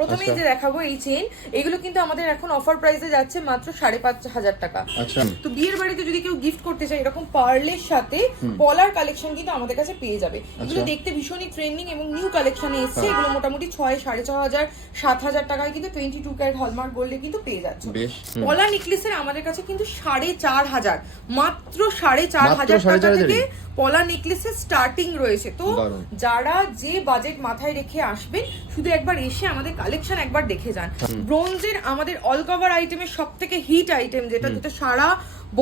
প্রথমেই আচ্ছা। যে দেখাবো এই চেন এগুলো কিন্তু আমাদের এখন অফার প্রাইসে যাচ্ছে মাত্র সাড়ে পাঁচ হাজার টাকা। আচ্ছা। তো বিয়ের বাড়িতে যদি কেউ গিফট করতে চায় এরকম পার্লের সাথে পলার কালেকশন কিন্তু আমাদের কাছে পেয়ে যাবে। এগুলো দেখতে ভীষণই ট্রেন্ডিং এবং নিউ কালেকশনে এসছে। এগুলো মোটামুটি ছয় সাড়ে ছ হাজার সাত হাজার টাকায় কিন্তু টোয়েন্টি টু ক্যারেট হলমার্ক গোল্ডে কিন্তু পেয়ে যাচ্ছে। পলা নেকলেসের আমাদের কাছে কিন্তু সাড়ে চার হাজার মাত্র সাড়ে চার হাজার টাকা থেকে পলা নেকলেসের স্টার্টিং রয়েছে। তো যারা যে বাজেট মাথায় রেখে আসবেন শুধু একবার এসে আমাদের কালেকশন একবার দেখে যান। ব্রোঞ্জের আমাদের অল কভার আইটেমের সব থেকে হিট আইটেম যেটা যেটা সারা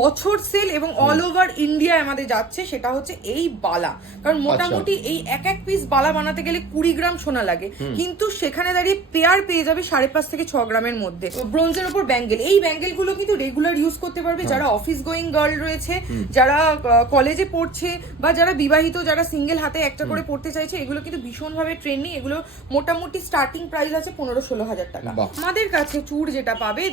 বছর সেল এবং অল ওভার ইন্ডিয়ায় আমাদের যাচ্ছে সেটা হচ্ছে এই বালা। কারণ মোটামুটি এই এক এক পিস বালা বানাতে গেলে কুড়ি গ্রাম সোনা লাগে। কিন্তু সেখানে দাঁড়িয়ে পেয়ার পেয়ে যাবে সাড়ে পাঁচ থেকে ছ গ্রামের মধ্যে। ব্রোঞ্জের ওপর ব্যাঙ্গেল এই ব্যাঙ্গেলগুলো কিন্তু রেগুলার ইউজ করতে পারবে যারা অফিস গোয়িং গার্ল রয়েছে যারা কলেজে পড়ছে বা যারা বিবাহিত যারা সিঙ্গেল হাতে একটা করে পড়তে চাইছে এগুলো কিন্তু ভীষণভাবে ট্রেন্ডিং এগুলো মোটামুটি স্টার্টিং প্রাইস আছে পনেরো ষোলো হাজার টাকা। আমাদের কাছে চুর যেটা পাবে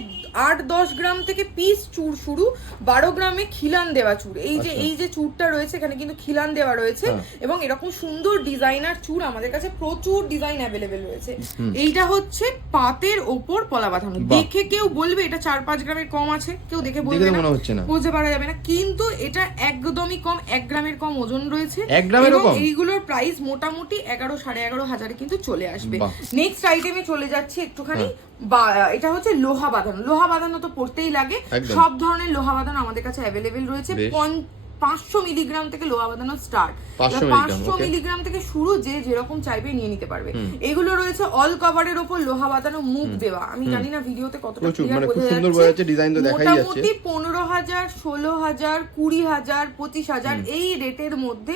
আট দশ গ্রাম থেকে পিস চুর শুরু বারো গ্রামে খিলান দেওয়া চুর। এই যে আচ্ছা। এই যে চুরটা রয়েছে এখানে কিন্তু খিলান দেওয়া রয়েছে হ্যাঁ। এবং এরকম সুন্দর ডিজাইনার চুর আমাদের কাছে প্রচুর ডিজাইন অ্যাভেলেবেল রয়েছে। এইটা হচ্ছে পাতের ওপর পলা বাঁধানো। দেখে কেউ বলবে এটা চার পাঁচ গ্রামের কম আছে কেউ দেখে বলবে না। বুঝতে পারা যাবে না। কিন্তু এটা একদমই কম এক গ্রামের কম ওজন রয়েছে। এক গ্রামেরও কম? এইগুলোর প্রাইস মোটামুটি এগারো সাড়ে এগারো হাজারে কিন্তু চলে আসবে। নেক্সট আইটেমে চলে যাচ্ছে একটুখানি। বা- এটা হচ্ছে লোহা বাঁধানো। লোহা বাঁধানো তো পড়তেই লাগে। সব ধরনের লোহা বাঁধানো আমাদের কাছে অ্যাভেলেবেল রয়েছে। পাঁচশো মিলিগ্রাম থেকে লোহা বাঁধানো স্টার্ট পাঁচশো মিলিগ্রাম থেকে শুরু যে যেরকম চাইবে নিয়ে নিতে পারবে। এগুলো রয়েছে অল কভারের ওপর লোহা বাঁধানো মুখ দেওয়া। আমি জানি না ভিডিওতে কতটা মানে। মোটামুটি পনেরো হাজার ষোলো হাজার কুড়ি হাজার পঁচিশ হাজার এই রেটের মধ্যে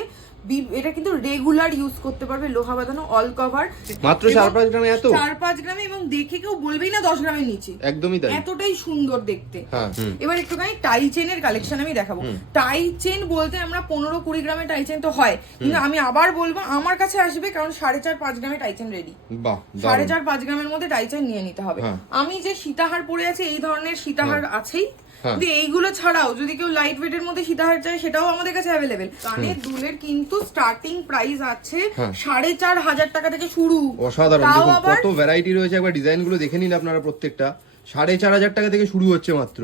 এটা কিন্তু রেগুলার ইউজ করতে পারবে লোহা বাঁধানো অল কভার মাত্র চার পাঁচ গ্রামে এত? চার পাঁচ গ্রামে এবং দেখে কেউ বলবেই না দশ গ্রামের নিচে। একদমই তাই। এতটাই সুন্দর দেখতে। হ্যাঁ। এবার একটুখানি টাই চেনের কালেকশন আমি দেখাবো। টাই চেন বলতে আমরা পনেরো কুড়ি গ্রামে টাই চেন তো হয়। কিন্তু আমি আবার বলব আমার কাছে আসবে কারণ সাড়ে চার পাঁচ গ্রামে টাই চেন রেডি বাহ সাড়ে। চার পাঁচ গ্রামের মধ্যে টাই চেন নিয়ে নিতে হবে। হ্যাঁ। আমি যে সীতাহার পরে আছে এই ধরনের সীতাহার আছেই। হ্যাঁ। কিন্তু এইগুলো ছাড়াও যদি কেউ লাইট ওয়েটের মধ্যে সীতাহার চায় সেটাও আমাদের কাছে অ্যাভেলেবেল কানের দুলের কিন্তু স্টার্টিং প্রাইস আছে হ্যাঁ। সাড়ে চার হাজার টাকা থেকে শুরু। অসাধারণ। কত ভ্যারাইটি রয়েছে। একবার ডিজাইনগুলো দেখে নিন আপনারা প্রত্যেকটা। সাড়ে চার হাজার টাকা থেকে শুরু হচ্ছে মাত্র।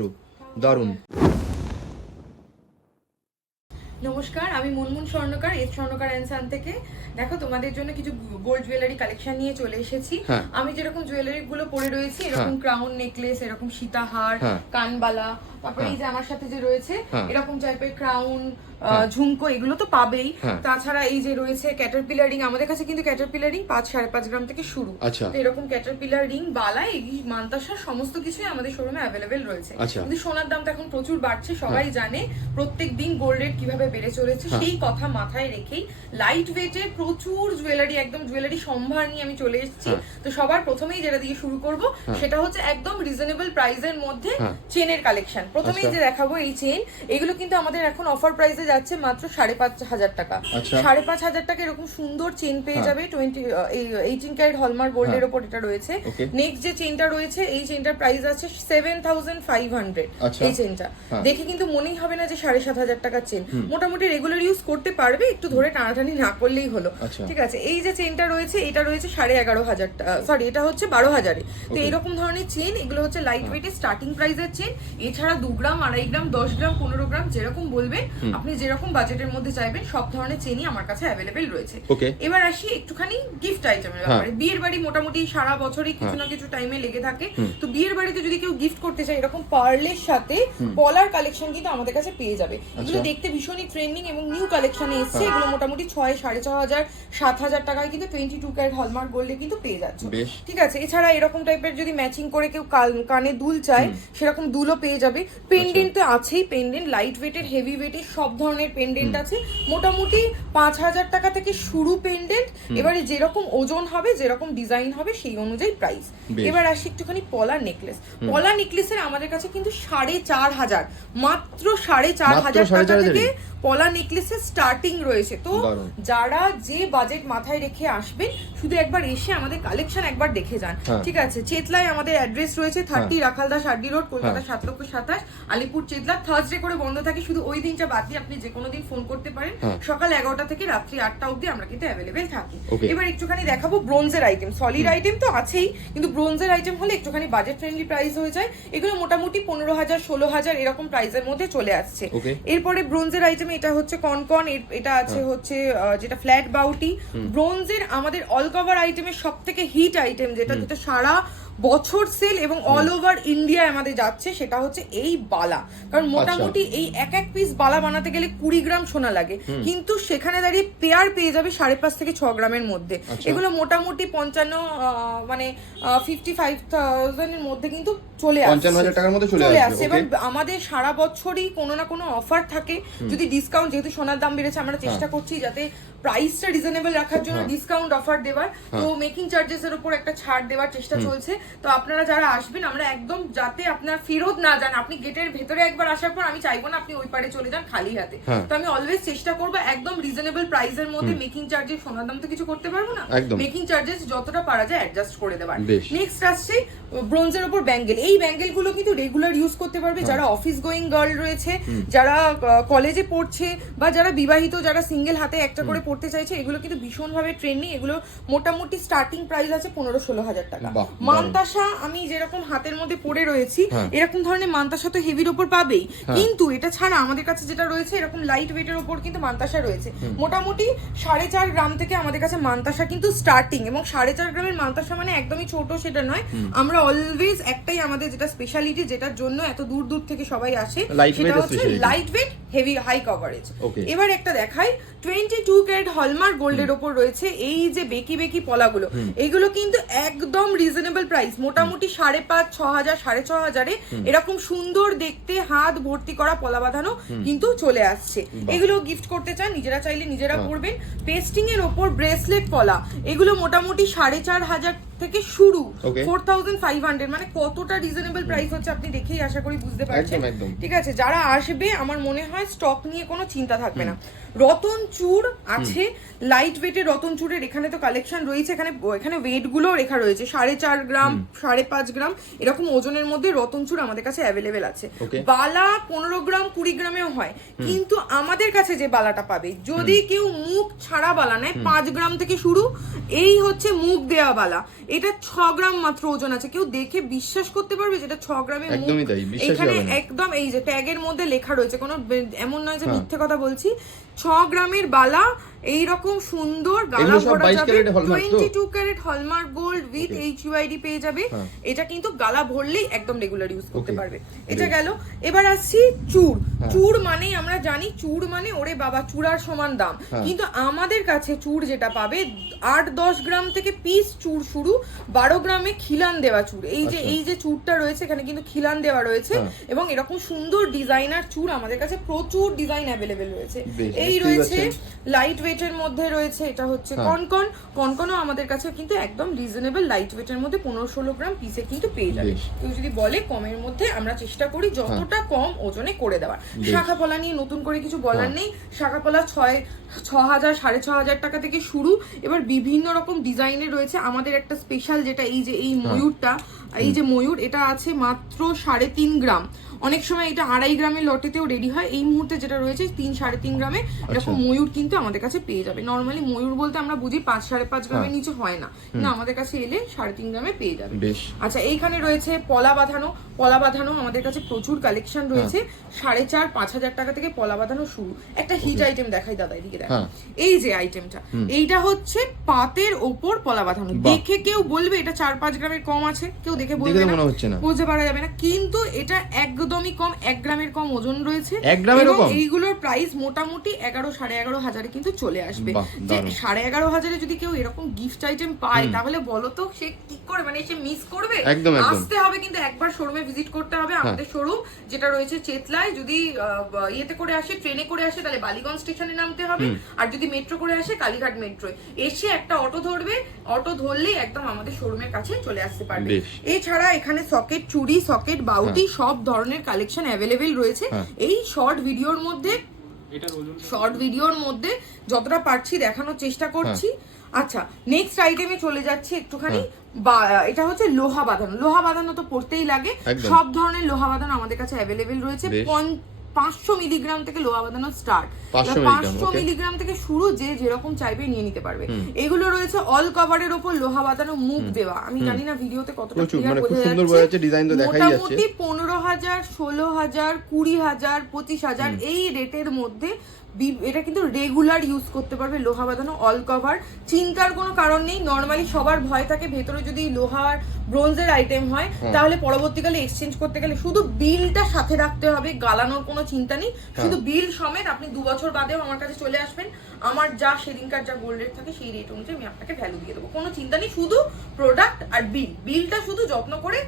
দারুণ নমস্কার আমি মুনমুন স্বর্ণকার এস স্বর্ণকার অ্যান্সান থেকে দেখো তোমাদের জন্য কিছু গোল্ড জুয়েলারি কালেকশন নিয়ে চলে এসেছি হ্যাঁ। আমি যেরকম জুয়েলারি গুলো পরে রয়েছি এরকম ক্রাউন নেকলেস এরকম সীতাহার হ্যাঁ। কানবালা তারপরে এই যে আমার সাথে যে রয়েছে হ্যাঁ। এরকম টাইপের ক্রাউন ঝুমকো এগুলো তো পাবেই। হ্যাঁ। তাছাড়া এই যে রয়েছে ক্যাটারপিলার আমাদের কাছে কিন্তু ক্যাটারপিলার পাঁচ সাড়ে পাঁচ গ্রাম থেকে শুরু। আচ্ছা। তো এরকম ক্যাটারপিলার বালা এই মান্তাসা সমস্ত কিছুই আমাদের শোরুমে অ্যাভেলেবেল রয়েছে। আচ্ছা। কিন্তু সোনার দাম তো এখন প্রচুর বাড়ছে সবাই জানে প্রত্যেক দিন গোল্ড রেট কীভাবে বেড়ে চলেছে সেই কথা মাথায় রেখেই লাইট ওয়েটের প্রচুর জুয়েলারি একদম জুয়েলারি সম্ভার নিয়ে আমি চলে এসেছি। তো সবার প্রথমেই যেটা দিয়ে শুরু করব সেটা হচ্ছে একদম রিজনেবল প্রাইসের মধ্যে চেনের কালেকশন প্রথমেই আচ্ছা। যে দেখাবো এই চেন এগুলো কিন্তু আমাদের এখন অফার প্রাইসে যাচ্ছে মাত্র সাড়ে পাঁচ হাজার টাকা। আচ্ছা। সাড়ে পাঁচ হাজার টাকা এরকম সুন্দর চেন পেয়ে হ্যাঁ। যাবে টোয়েন্টি এইটিন ক্যারেট হলমার্ক গোল্ডের। ওপর এটা রয়েছে। নেক্সট যে চেনটা রয়েছে এই চেনটার প্রাইস আছে সেভেন থাউজেন্ড ফাইভ হান্ড্রেড। এই চেনটা হ্যাঁ। দেখে কিন্তু মনেই হবে না যে সাড়ে সাত হাজার টাকার চেন মোটামুটি রেগুলার ইউজ করতে পারবে একটু ধরে টানাটানি না করলেই হলো। আচ্ছা। ঠিক আছে। এই যে চেনটা রয়েছে এটা রয়েছে সাড়ে এগারো হাজার সরি এটা হচ্ছে বারো হাজারে। তো এরকম ধরনের চেন এগুলো হচ্ছে লাইট ওয়েটের স্টার্টিং প্রাইসের চেন এছাড়া দু গ্রাম আড়াই গ্রাম দশ গ্রাম পনেরো গ্রাম যেরকম বলবেন আপনি যেরকম বাজেটের মধ্যে চাইবেন সব ধরনের চেনই আমার কাছে অ্যাভেলেবেল রয়েছে। এবার আসি একটুখানি গিফট আইটেমের ব্যাপারে। বিয়ের বাড়ি মোটামুটি সারা বছরই কিছু না কিছু টাইমে লেগে থাকে। তো বিয়ের বাড়িতে যদি কেউ গিফট করতে চায় এরকম পার্লের সাথে পলার কালেকশন কিন্তু আমাদের কাছে পেয়ে যাবে। এগুলো দেখতে ভীষণই ট্রেন্ডিং এবং নিউ কালেকশনে এসছে। এগুলো মোটামুটি ছয় সাড়ে ছ হাজার সাত হাজার টাকায় কিন্তু টোয়েন্টি টু ক্যারেট হলমার্ক গোল্ডে কিন্তু পেয়ে যাচ্ছে। ঠিক আছে? এছাড়া এরকম টাইপের যদি ম্যাচিং করে কেউ কানে দুল চায় সেরকম দুলও পেয়ে যাবে। পেন্ডেন্ট তো আছেই। পেন্ডেন্ট লাইট ওয়েটের হেভি ওয়েটের সব ধরনের পেন্ডেন্ট আছে। মোটামুটি পাঁচ হাজার টাকা থেকে শুরু পেন্ডেন্ট এবারে যেরকম ওজন হবে যেরকম ডিজাইন হবে সেই অনুযায়ী প্রাইস এবার আসি একটুখানি পলা নেকলেস পলা নেকলেসের আমাদের কাছে কিন্তু সাড়ে চার হাজার। মাত্র সাড়ে চার হাজার টাকা থেকে পলা নেকলেস নেকলেসের স্টার্টিং রয়েছে। তো যারা যে বাজেট মাথায় রেখে আসবেন শুধু একবার এসে আমাদের কালেকশন একবার দেখে যান। হ্যাঁ। ঠিক আছে? চেতলায় আমাদের অ্যাড্রেস রয়েছে থার্টি রাখালদাস আড্ডি রোড কলকাতা হ্যাঁ। সাত লক্ষ সাতাশ আলিপুর চেতলা। থার্সডে করে বন্ধ থাকে শুধু ওই দিনটা বাদ দিয়ে আপনি যে কোনো দিন ফোন করতে পারেন হ্যাঁ। সকাল এগারোটা থেকে রাত্রি আটটা অবধি আমরা কিন্তু অ্যাভেলেবেল থাকি। এবার একটুখানি দেখাবো ব্রোঞ্জের আইটেম সলিড আইটেম তো আছেই কিন্তু ব্রোঞ্জের আইটেম হলে একটুখানি বাজেট ফ্রেন্ডলি প্রাইস হয়ে যায়। এগুলো মোটামুটি পনেরো হাজার ষোলো হাজার এরকম প্রাইসের মধ্যে চলে আসছে। এরপরে ব্রোঞ্জের আইটেম এটা হচ্ছে কনকন এটা আছে হচ্ছে যেটা ফ্ল্যাট বাউটি ব্রোঞ্জের আমাদের অল কভার আইটেমের সব থেকে হিট আইটেম যেটা যেটা সারা বছর সেল এবং অল ওভার ইন্ডিয়ায় আমাদের যাচ্ছে সেটা হচ্ছে এই বালা। কারণ মোটামুটি এই এক এক পিস বালা বানাতে গেলে কুড়ি গ্রাম সোনা লাগে। কিন্তু সেখানে দাঁড়িয়ে পেয়ার পেয়ে যাবে সাড়ে পাঁচ থেকে ছ গ্রামের মধ্যে। আচ্ছা। এগুলো মোটামুটি পঞ্চান্ন মানে ফিফটি ফাইভ থাউজেন্ডের মধ্যে কিন্তু চলে আসছে। টাকার মধ্যে চলে আসছে। এবার আমাদের সারা বছরই কোনো না কোনো অফার থাকে। যদি ডিসকাউন্ট যেহেতু সোনার দাম বেড়েছে আমরা হ্যাঁ। চেষ্টা করছি যাতে প্রাইসটা রিজনেবল রাখার জন্য ডিসকাউন্ট অফার দেওয়ার। তো হ্যাঁ। মেকিং চার্জেস এর উপর একটা ছাড় দেওয়ার চেষ্টা চলছে। তো আপনারা যারা আসবেন আমরা একদম যাতে আপনার ফেরত না যান। আপনি গেটের ভেতরে একবার আসার পর আমি চাইব না আপনি ওই পারে চলে যান খালি হাতে। হ্যাঁ। তো আমি অলওয়েজ চেষ্টা করব একদম রিজনেবল প্রাইসের মধ্যে মেকিং চার্জেস সোনার দাম তো কিছু করতে পারব না। মেকিং চার্জেস যতটা পারা যায় অ্যাডজাস্ট করে দেওয়ার নেক্সট আসছে ব্রোঞ্জের উপর ব্যাঙ্গেল এই ব্যাঙ্গেলগুলো কিন্তু রেগুলার ইউজ করতে পারবে হ্যাঁ। যারা অফিস গোয়িং গার্ল রয়েছে যারা কলেজে পড়ছে বা যারা বিবাহিত যারা সিঙ্গেল হাতে একটা করে পড়তে চাইছে এগুলো কিন্তু ভীষণভাবে ট্রেন্ডিং এগুলো মোটামুটি স্টার্টিং প্রাইস আছে পনেরো ষোলো হাজার টাকা। মান্তাসা আমি যেরকম হাতের মধ্যে পড়ে রয়েছি হ্যাঁ। এরকম ধরনের মান্তাসা তো হেভির ওপর পাবেই। কিন্তু এটা ছাড়া আমাদের কাছে যেটা রয়েছে এরকম লাইট ওয়েটের ওপর কিন্তু মান্তাসা রয়েছে। মোটামুটি সাড়ে চার গ্রাম থেকে আমাদের কাছে মান্তাসা কিন্তু স্টার্টিং এবং সাড়ে চার গ্রামের মান্তাসা মানে একদমই ছোট সেটা নয়। আমরা অলওয়েজ একটাই আমাদের যেটা স্পেশালিটি যেটার জন্য এত দূর দূর থেকে সবাই আসে সেটা হচ্ছে light weight heavy high coverage এবার একটা দেখাই টোয়েন্টি টু ক্যারেট হলমার্ক গোল্ডের ওপর রয়েছে এই যে বেকি বেকি পলাগুলো। এইগুলো কিন্তু একদম রিজনেবল প্রাইস মোটামুটি সাড়ে পাঁচ ছ হাজার সাড়ে ছ হাজারে এরকম সুন্দর দেখতে হাত ভর্তি করা পলা বাঁধানো কিন্তু চলে আসছে। এগুলো গিফট করতে চান নিজেরা চাইলে নিজেরা করবেন পেস্টিং এর ওপর ব্রেসলেট পলা এগুলো মোটামুটি সাড়ে চার হাজার থেকে শুরু ফোর থাউজেন্ড ফাইভ হান্ড্রেড মানে কতটা রিজনেবল প্রাইস হচ্ছে আপনি দেখেই আশা করি বুঝতে পারছেন। ঠিক আছে যারা আসবে আমার মনে হয় স্টক নিয়ে কোনো চিন্তা থাকবে না। রতন চূড় আছে লাইট ওয়েটের রতন চূড়ের এখানে তো কালেকশন রয়েছে এখানে এখানে ওয়েটগুলো লেখা রয়েছে সাড়ে চার গ্রাম সাড়ে পাঁচ গ্রাম এরকম ওজনের মধ্যে রতন চূড় আমাদের কাছে অ্যাভেলেবেল আছে। বালা পনেরো গ্রাম কুড়ি গ্রামেও হয় কিন্তু আমাদের কাছে যে বালাটা পাবে যদি কেউ মুখ ছাড়া বালা নেয় পাঁচ গ্রাম থেকে শুরু এই হচ্ছে মুখ দেওয়া বালা। এটা ছ গ্রাম মাত্র ওজন আছে। কেউ দেখে বিশ্বাস করতে পারবে যেটা ছ গ্রামে একদমই তাই, এখানে একদম এই যে ট্যাগের মধ্যে লেখা রয়েছে কোনো এমন নয় যে হ্যাঁ। মিথ্যে কথা বলছি। ছ গ্রামের বালা এই রকম সুন্দর গালা ভরা যাবে ক্যারেটের hallmark তো? Twenty two carat hallmark gold with H UID পেয়ে যাবে হ্যাঁ। এটা কিন্তু গালা ভরলেই একদম রেগুলার ইউজ করতে পারবে এটা গেল এবার আসছি চুড় হ্যাঁ। চুড় মানেই আমরা জানি চুড় মানে ওরে বাবা চূড়ার সমান দাম হ্যাঁ। কিন্তু আমাদের কাছে চুড় যেটা পাবে আট দশ গ্রাম থেকে পিস চুড় শুরু বারো গ্রামে খিলান দেওয়া চুড় এই যে আচ্ছা। এই যে চুড়টা রয়েছে এখানে কিন্তু খিলান দেওয়া রয়েছে। এবং এরকম সুন্দর ডিজাইনার চুড় আমাদের কাছে প্রচুর ডিজাইন অ্যাভেলেবেল রয়েছে এই রয়েছে। লাইট ওয়েটের মধ্যে রয়েছে এটা হচ্ছে হ্যাঁ। কনকন কনকনও আমাদের কাছে কিন্তু একদম রিজনেবল লাইট ওয়েটের মধ্যে পনেরো ষোলো গ্রাম পিসে কিন্তু পেয়ে যাবে কেউ যদি বলে কমের মধ্যে আমরা চেষ্টা করি যতটা কম ওজনে করে দেওয়ার বেশ। শাখা পলা নিয়ে নতুন করে কিছু বলার হ্যাঁ। নেই শাখা পলা ছয় ছ হাজার সাড়ে ছ হাজার টাকা থেকে শুরু এবার বিভিন্ন রকম ডিজাইনের রয়েছে আমাদের একটা স্পেশাল যেটা এই যে এই হ্যাঁ। ময়ূরটা এই যে ময়ূর এটা আছে মাত্র সাড়ে তিন গ্রাম। অনেক সময় এটা আড়াই গ্রামের লটেতেও রেডি হয়। এই মুহূর্তে যেটা রয়েছে তিন সাড়ে তিন গ্রামে এরকম আচ্ছা। ময়ূর কিন্তু আমাদের কাছে পেয়ে যাবে। নর্মালি ময়ূর বলতে আমরা বুঝি পাঁচ সাড়ে পাঁচ গ্রামের হ্যাঁ। নিচে হয় না। না আমাদের কাছে এলে সাড়ে তিন গ্রামে পেয়ে যাবে। আচ্ছা এইখানে রয়েছে পলা বাঁধানো। পলা বাঁধানো আমাদের কাছে প্রচুর কালেকশন রয়েছে। সাড়ে চার পাঁচ হাজার টাকা থেকে পলা বাঁধানো শুরু। একটা হিট আইটেম দেখাই দাদা এদিকে দেখা। হ্যাঁ। এই যে আইটেমটা এইটা হচ্ছে পাতের ওপর পলা বাঁধানো। দেখে কেউ বলবে এটা চার পাঁচ গ্রামের কম আছে। কেউ দেখে না মনে হচ্ছে না। বুঝতে পারা যাবে না। কিন্তু এটা একদমই কম এক গ্রামের কম ওজন রয়েছে। এক গ্রামেরও এবং কম? এইগুলোর প্রাইস মোটামুটি এগারো সাড়ে এগারো হাজারে কিন্তু চলে আসবে। যে সাড়ে এগারো হাজারে যদি কেউ এরকম গিফট আইটেম পায় তাহলে বলো তো সে কি করে মানে সে মিস করবে। আসতে হবে কিন্তু একবার শোরুমে ভিজিট করতে হবে। আমাদের শোরুম যেটা রয়েছে চেতলায় যদি ইয়েতে করে আসে ট্রেনে করে আসে তাহলে বালিগঞ্জ স্টেশনে নামতে হবে। আর যদি মেট্রো করে আসে কালীঘাট মেট্রোয় এসে একটা অটো ধরবে। অটো ধরলেই একদম আমাদের শোরুমের কাছে চলে আসতে পারবে। এছাড়া এখানে সকেট চুড়ি সকেট বাউটি সব ধরনের কালেকশন অ্যাভেলেবেল রয়েছে। হ্যাঁ। এই শর্ট ভিডিওর মধ্যে শর্ট ভিডিওর মধ্যে যতটা পারছি দেখানোর চেষ্টা করছি। আচ্ছা নেক্সট আইটেমে চলে যাচ্ছি একটুখানি। বা- এটা হচ্ছে লোহা বাঁধানো। লোহা বাঁধানো তো পড়তেই লাগে। সব ধরনের লোহা বাঁধানো আমাদের কাছে অ্যাভেলেবেল রয়েছে। বেশ। পাঁচশো মিলিগ্রাম থেকে লোহা বাঁধানো স্টার্ট পাঁচশো মিলিগ্রাম থেকে শুরু যে যেরকম চাইবে নিয়ে নিতে পারবে। এগুলো রয়েছে অল কভারের ওপর লোহা বাঁধানো মুখ দেওয়া। আমি জানি না ভিডিওতে কতটা মানে বোঝা সুন্দর যাচ্ছে। বোঝা মোটামুটি পনেরো হাজার ষোলো হাজার কুড়ি হাজার পঁচিশ হাজার এই রেটের মধ্যে এটা কিন্তু রেগুলার ইউজ করতে পারবে লোহা বাঁধানো অল কভার চিন্তার কোনো কারণ নেই নর্মালি সবার ভয় থাকে ভেতরে যদি লোহার ব্রোঞ্জের আইটেম হয় তাহলে পরবর্তীকালে এক্সচেঞ্জ করতে গেলে শুধু বিলটা সাথে রাখতে হবে গালানোর কোনো চিন্তা নেই। শুধু বিল সমেত আপনি দু বছর বাদেও আমার কাছে চলে আসবেন। আমার যা সেদিনকার যা গোল্ড রেট থাকে সেই রেট অনুযায়ী আমি আপনাকে ভ্যালু দিয়ে দেবো। কোনো চিন্তা নেই শুধু প্রোডাক্ট আর বিল বিলটা শুধু যত্ন করে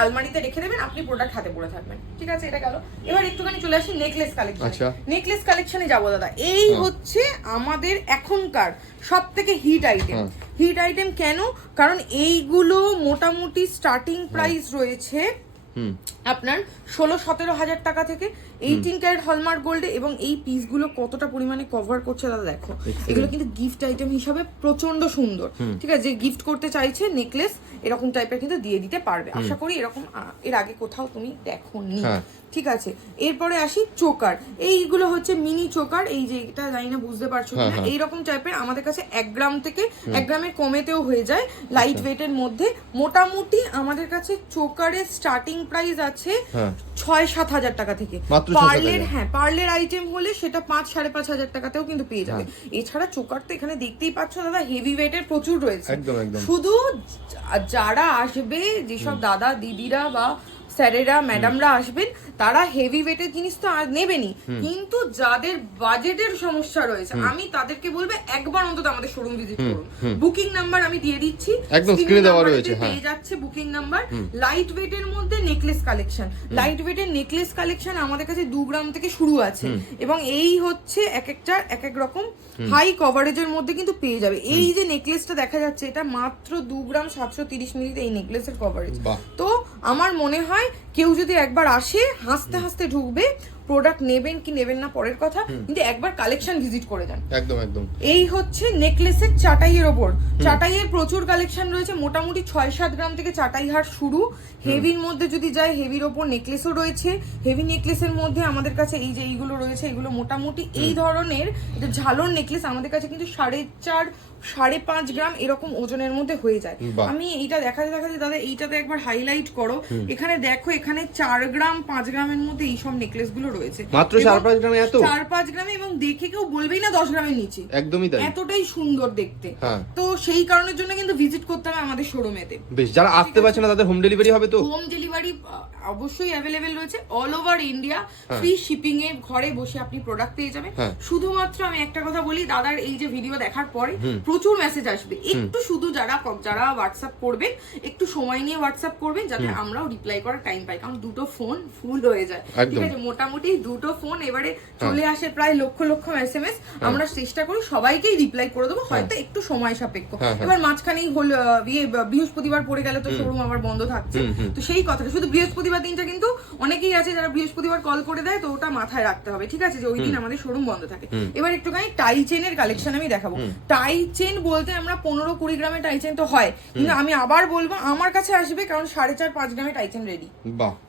আলমারিতে রেখে দেবেন আপনি প্রোডাক্ট হাতে পড়ে থাকবেন। ঠিক আছে এটা গেল। এবার একটুখানি চলে আসি নেকলেস কালেকশন। নেকলেস কালেকশনে যাব দাদা। এই হচ্ছে আমাদের এখনকার সব থেকে হিট আইটেম হ্যাঁ। হিট আইটেম কেন? কারণ এইগুলো মোটামুটি স্টার্টিং প্রাইস রয়েছে আপনার ষোলো সতেরো হাজার টাকা থেকে এইটিন ক্যারেট হলমার্ক গোল্ডে এবং এই পিসগুলো কতটা পরিমাণে কভার করছে দাদা দেখো। এগুলো কিন্তু গিফট আইটেম হিসাবে প্রচণ্ড সুন্দর। ঠিক আছে যে গিফট করতে চাইছে নেকলেস এরকম টাইপের কিন্তু দিয়ে দিতে পারবে। আশা করি এরকম এর আগে কোথাও তুমি দেখোনি। হ্যাঁ। ঠিক আছে এরপরে আসি চোকার। এইগুলো হচ্ছে মিনি চোকার এই যে এটা জানি না বুঝতে পারছ হ্যাঁ, কিনা। হ্যাঁ। এইরকম টাইপের আমাদের কাছে এক গ্রাম থেকে এক গ্রামের কমেতেও হয়ে যায় লাইট ওয়েটের মধ্যে। মোটামুটি আমাদের কাছে চোকারের স্টার্টিং প্রাইস আছে। ছয় সাত হাজার টাকা থেকে। মাত্র পার্লের হ্যাঁ পার্লের আইটেম হলে সেটা পাঁচ সাড়ে পাঁচ হাজার টাকাতেও কিন্তু পেয়ে যাবে হ্যাঁ। এছাড়া চোকার তো এখানে দেখতেই পাচ্ছ দাদা হেভি ওয়েটের প্রচুর রয়েছে। শুধু যারা আসবে যেসব দাদা দিদিরা বা স্যারেরা ম্যাডামরা আসবেন তারা হেভি ওয়েটের জিনিস তো আর নেবেনই কিন্তু যাদের বাজেটের সমস্যা রয়েছে আমি তাদেরকে বলব একবার অন্তত আমাদের শোরুম ভিজিট করুন। বুকিং নাম্বার আমি দিয়ে দিচ্ছি। একদম screen দেওয়া রয়েছে, হ্যাঁ। পেয়ে যাচ্ছে বুকিং নাম্বার লাইট ওয়েটের মধ্যে নেকলেস কালেকশন লাইট ওয়েটের নেকলেস কালেকশন আমাদের কাছে দু গ্রাম থেকে শুরু আছে। এবং এই হচ্ছে এক একটা এক এক রকম হাই কভারেজের মধ্যে কিন্তু পেয়ে যাবে। এই যে নেকলেসটা দেখা যাচ্ছে এটা মাত্র দু গ্রাম সাতশো তিরিশ মিলিতে এই নেকলেসের কভারেজ তো আমার মনে হয় কেউ যদি একবার আসে হাসতে হাসতে ঢুকবে প্রোডাক্ট নেবেন কি নেবেন না পরের কথা কিন্তু একবার কালেকশন ভিজিট করে যান। একদম একদম। এই হচ্ছে নেকলেসের চাটাইয়ের ওপর। চাটাইয়ের প্রচুর কালেকশন রয়েছে মোটামুটি ছয় সাত গ্রাম থেকে চাটাই হার শুরু। হেভির মধ্যে যদি যায় হেভির ওপর নেকলেসও রয়েছে। হেভি নেকলেসের মধ্যে আমাদের কাছে এই যে এইগুলো রয়েছে এগুলো মোটামুটি এই ধরনের ঝালর নেকলেস আমাদের কাছে কিন্তু সাড়ে চার সাড়ে পাঁচ গ্রাম এরকম ওজনের মধ্যে হয়ে যায়। আমি এইটা দেখাতে দেখাতে দাদা এইটাতে একবার হাইলাইট করো। এখানে দেখো এখানে চার গ্রাম পাঁচ গ্রামের মধ্যে এইসব নেকলেসগুলো রয়েছে। মাত্র চার পাঁচ গ্রামে এত? চার পাঁচ গ্রামে এবং দেখে কেউ বলবেই না দশ গ্রামের নিচে। একদমই তাই। এতটাই সুন্দর দেখতে। হ্যাঁ। তো সেই কারণের জন্য কিন্তু ভিজিট করতে হবে আমাদের শোরুমেতে বেশ যারা আসতে পারছে না তাদের হোম ডেলিভারি হবে তো? হোম ডেলিভারি অবশ্যই অ্যাভেলেবেল রয়েছে all over India free shipping এ ঘরে বসে আপনি প্রোডাক্ট পেয়ে যাবেন। হ্যাঁ। শুধুমাত্র আমি একটা কথা বলি দাদার এই যে ভিডিও দেখার পরে প্রচুর মেসেজ আসবে। একটু শুধু যারা যারা হোয়াটসঅ্যাপ করবেন একটু সময় নিয়ে হোয়াটসঅ্যাপ করবেন যাতে আমরাও রিপ্লাই করার টাইম পাই। কারণ দুটো ফোন ফুল হয়ে যায়। ঠিক আছে? মোটামুটি দুটো ফোন এবারে চলে আসে প্রায় লক্ষ লক্ষ এসএমএস আমরা চেষ্টা করি সবাইকেই রিপ্লাই করে দেবো হয়তো একটু সময় সাপেক্ষ। হ্যাঁ, হ্যাঁ। এবার মাঝখানেই হল ইয়ে বৃহস্পতিবার পড়ে গেলে তো শোরুম আবার বন্ধ থাকছে। তো সেই কথাটা। শুধু বৃহস্পতিবার দিনটা কিন্তু অনেকেই আছে যারা বৃহস্পতিবার কল করে দেয় তো ওটা মাথায় রাখতে হবে। ঠিক আছে? যে ওই দিন আমাদের শোরুম বন্ধ থাকে। এবার একটুখানি টাই চেনের কালেকশন আমি দেখাবো। টাই চেন বলতে আমরা পনেরো কুড়ি গ্রামে টাই চেন তো হয়। কিন্তু আমি আবার বলব আমার কাছে আসবে কারণ সাড়ে চার পাঁচ গ্রামে টাই চেন রেডি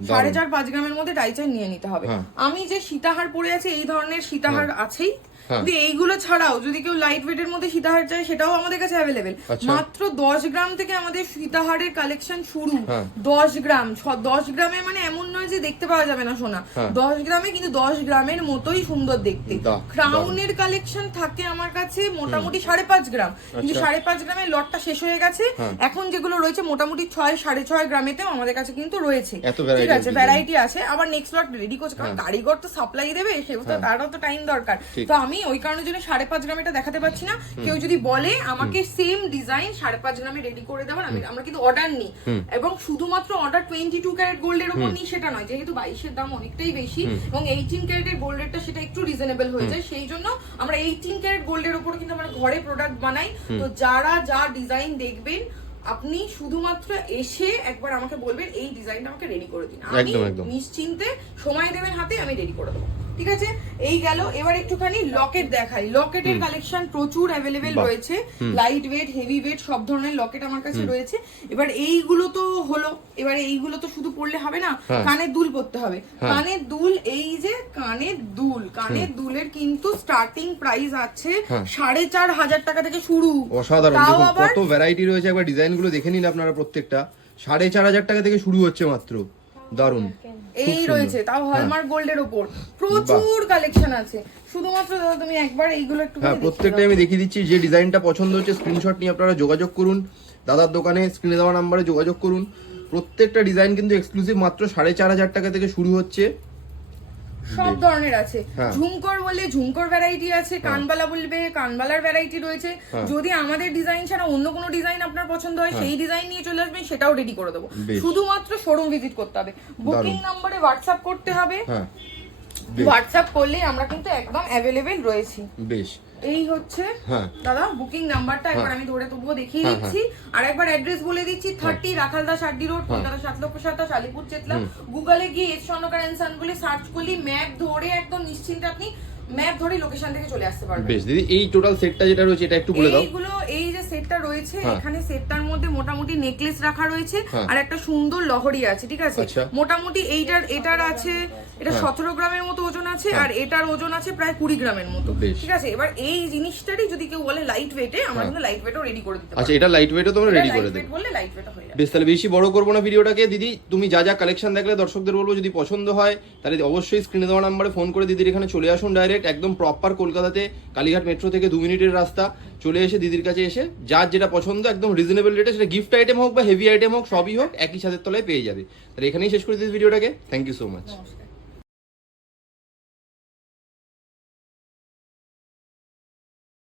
সাড়ে চার পাঁচ গ্রামের মধ্যে টাইচেন নিয়ে নিতে হবে। হ্যাঁ। আমি যে সীতাহার পরে আছে এই ধরনের সীতাহার আছেই। হ্যাঁ। কিন্তু এইগুলো ছাড়াও যদি কেউ লাইট ওয়েটের মধ্যে সীতাহার চায় সেটাও আমাদের কাছে অ্যাভেলেবেল আচ্ছা। মাত্র দশ গ্রাম থেকে আমাদের সীতাহারের কালেকশন শুরু। হ্যাঁ। দশ গ্রাম দশ গ্রামে মানে এমন নয় যে দেখতে পাওয়া যাবে না সোনা। হ্যাঁ। দশ গ্রামে কিন্তু দশ গ্রামের মতোই সুন্দর দেখতে। ক্রাউনের কালেকশন থাকে আমার কাছে মোটামুটি সাড়ে পাঁচ গ্রাম। কিন্তু আচ্ছা। সাড়ে পাঁচ গ্রামের লটটা শেষ হয়ে গেছে। হ্যাঁ। এখন যেগুলো রয়েছে মোটামুটি ছয় সাড়ে ছয় গ্রামেতেও আমাদের কাছে কিন্তু রয়েছে। ঠিক আছে ভ্যারাইটি আছে। আবার নেক্সট লট রেডি করছে। কারণ হ্যাঁ। কারিগর তো সাপ্লাই দেবে তো তারও তো টাইম দরকার। তো আমি ওই কারণের জন্য সাড়ে পাঁচ গ্রাম এটা দেখাতে পাচ্ছি না। কেউ যদি বলে আমাকে সেম ডিজাইন সাড়ে পাঁচ গ্রামে রেডি করে দেবেন আমি আমরা কিন্তু অর্ডার নিই। এবং শুধুমাত্র অর্ডার টোয়েন্টি টু ক্যারেট গোল্ডের উপর নিই সেটা নয়। যেহেতু বাইশের দাম অনেকটাই বেশি এবং এইটিন ক্যারেটের গোল্ড রেটটা সেটা একটু রিজনেবল হয়ে যায়। সেই জন্য আমরা এইটিন ক্যারেট গোল্ডের উপর কিন্তু আমরা ঘরে প্রোডাক্ট বানাই। তো যারা যা ডিজাইন দেখবেন আপনি শুধুমাত্র এসে একবার আমাকে বলবেন এই ডিজাইনটা আমাকে রেডি করে দিন। আমি। নিশ্চিন্তে সময় দেবেন হাতে আমি রেডি করে দেবো। ঠিক আছে? এই গেল। এবার একটুখানি লকেট দেখাই। লকেটের কালেকশন প্রচুর অ্যাভেলেবেল রয়েছে। লাইট ওয়েট হেভি ওয়েট সব ধরনের লকেট আমার কাছে রয়েছে। এবার এইগুলো তো হলো। এবার এইগুলো তো শুধু পড়লে হবে না হ্যাঁ। কানের দুল পড়তে হবে। হ্যাঁ। কানের দুল এই যে কানের দুল কানের দুলের কিন্তু স্টার্টিং প্রাইস আছে হ্যাঁ। সাড়ে চার হাজার টাকা থেকে শুরু। অসাধারণ। কত ভ্যারাইটি রয়েছে। একবার ডিজাইনগুলো দেখে নিন আপনারা প্রত্যেকটা। সাড়ে চার হাজার টাকা থেকে শুরু হচ্ছে মাত্র। দারুণ এই রয়েছে তাও হলমার্ক গোল্ডের ওপর প্রচুর কালেকশন আছে। শুধুমাত্র দাদা তুমি একবার এইগুলো একটু হ্যাঁ প্রত্যেকটাই আমি দেখিয়ে দিচ্ছি যে ডিজাইনটা পছন্দ হচ্ছে স্ক্রিনশট নিয়ে আপনারা যোগাযোগ করুন দাদার দোকানে স্ক্রিনে দেওয়া নাম্বারে যোগাযোগ করুন। প্রত্যেকটা ডিজাইন কিন্তু এক্সক্লুসিভ মাত্র সাড়ে চার হাজার টাকা থেকে শুরু হচ্ছে। সব ধরনের আছে। হ্যাঁ। ঝুমকর বললে ঝুমকর ভ্যারাইটি আছে কানবালা বলবে কানবালার ভ্যারাইটি রয়েছে। হ্যাঁ। যদি আমাদের ডিজাইন ছাড়া অন্য কোনো ডিজাইন আপনার পছন্দ হয় সেই ডিজাইন নিয়ে চলে আসবেন সেটাও রেডি করে দেবো। শুধুমাত্র শোরুম ভিজিট করতে হবে। বুকিং নাম্বারে হোয়াটসঅ্যাপ করতে হবে। হ্যাঁ। হোয়াটসঅ্যাপ করলে আমরা কিন্তু একদম অ্যাভেলেবেল রয়েছি। বেশ। এই হচ্ছে হ্যাঁ। দাদা বুকিং নাম্বারটা একবার আমি ধরে তবুও দেখিয়ে হ্যাঁ, দিচ্ছি। আর একবার অ্যাড্রেস বলে দিচ্ছি থার্টি রাখালদাস আড্ডি রোড কলকাতা সাত লক্ষ সাতাশ আলিপুর চেতলা। গুগলে গিয়ে এস স্বর্ণকার সান বলে সার্চ করলি ম্যাপ ধরে একদম নিশ্চিন্তে আপনি ম্যাপ ধরে লোকেশন থেকে চলে আসতে পারবেন। বেশ দিদি এই টোটাল সেটটা যেটা রয়েছে এটা একটু বলে দাও। এইগুলো এই যে সেটটা রয়েছে হ্যাঁ। এখানে সেটটার মধ্যে মোটামুটি নেকলেস রাখা রয়েছে। হ্যাঁ। আর একটা সুন্দর লহরি আছে ঠিক আছে? আচ্ছা। মোটামুটি এইটার এটার আছে এটা সতেরো গ্রামের মতো ওজন আছে আর এটার ওজন আছে প্রায় কুড়ি গ্রামের মতো। হ্যাঁ। ঠিক আছে? এবার এই জিনিসটারই যদি কেউ বলে লাইট ওয়েটে আমরা কিন্তু লাইট ওয়েটও রেডি করে দিতে আচ্ছা এটা লাইট ওয়েটও তোমরা রেডি করে দেবে। বললে লাইট ওয়েট হয়ে যাবে। বেশ তাহলে বেশি বড় করব না ভিডিওটাকে। দিদি তুমি যা যা কালেকশন দেখলে দর্শকদের বলব যদি পছন্দ হয় তাহলে অবশ্যই স্ক্রিনে দেওয়া নাম্বারে ফোন করে দিদির এখানে চলে আসুন ডাইরেক্ট একদম প্রপার কলকাতাতে কালীঘাট মেট্রো থেকে দু মিনিটের রাস্তা। চলে এসে দিদির কাছে এসে যার যেটা পছন্দ একদম রিজনেবল রেটে সেটা গিফট আইটেম হোক বা হেভি আইটেম হোক সবই হোক একই ছাদের তলায় পেয়ে যাবে। তাহলে এখানেই শেষ করে দিদি ভিডিওটাকে। Thank you so much